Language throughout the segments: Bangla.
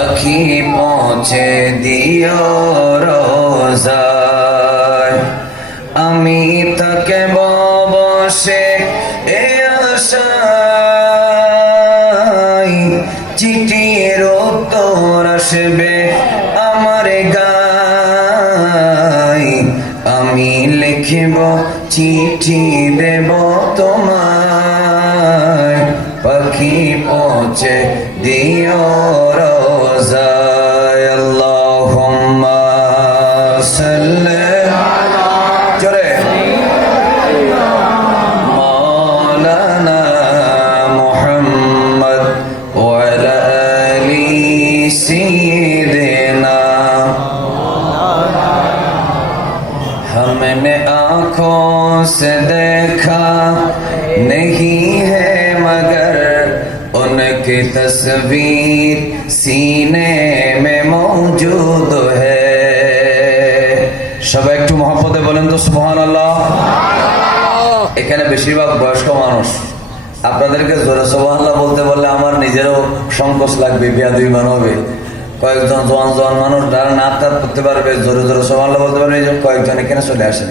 পাখি পৌঁছে দিও রোজায়। আমি তাকে বসে এ আশায়, চিঠির উত্তর আসবে আমার গায়। আমি লিখিব, চিঠি দেব তোমায়। পাখি পৌঁছে দিও রোজায়। سے دیکھا نہیں ہے مگر ان کی تصویر سینے میں موجود ہے সবাই একটু মহব্বতে বলেন তো সুহান আল্লাহ এখানে বেশিরভাগ বয়স্ক মানুষ। আপনাদেরকে জোরে সোবাহাল্লাহ বলতে বললে আমার নিজেরও সংকোচ লাগবে বিয়া দুই মান হবে কয়েকজন জোয়ান জোয়ান মানুষ যারা না করতে পারবে, জোরে জোরে সোবাহাল্লাহ বলতে পারবে কয়েকজন এখানে চলে আসেন।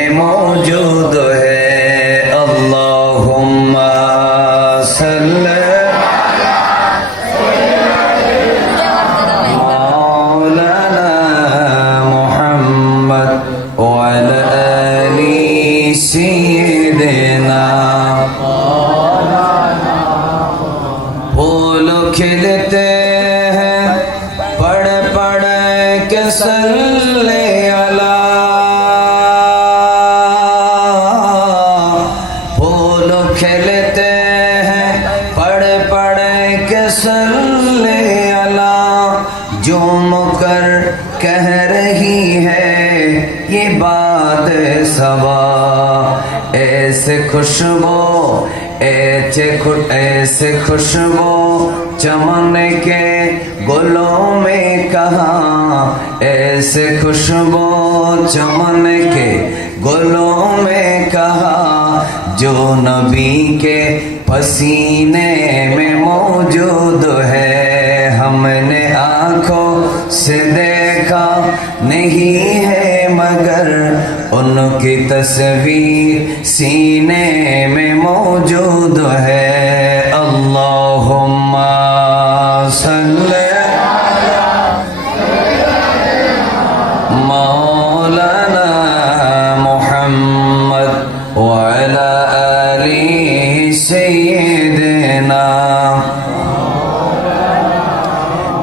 موجود ہے اللہم صلی مولانا محمد وعلى آل سيدنا پھول کھلتے ہیں پڑھ پڑھ کے صلی اللہ جو مکر کہہ رہی ہے، یہ بات سوا۔ ایسے خوشبو ایسے خوشبو، چمن کے گلوں میں کہاں؟ ایسے خوشبو، چمن کے گلوں میں کہا جو نبی کے پسینے میں موجود ہے ہم آنکھوں سے دیکھا نہیں ہے، مگر ان کی تصویر سینے میں موجود ہے۔ اللہم صلی مولانا محمد وعلى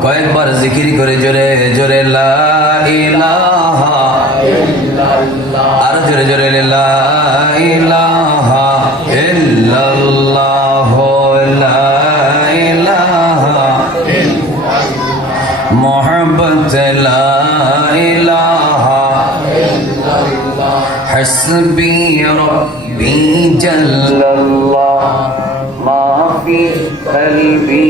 কয়েকবার জিকির করে জোরে জোরে লা ইলাহা। আর জোরে জোরে লা ইলাহা ইল্লাল্লাহ, লা ইলাহা মোহাম্মদ, লা ইলাহা হাসবি রব্বি জাল্লাল্লাহ, মা ফি কলবি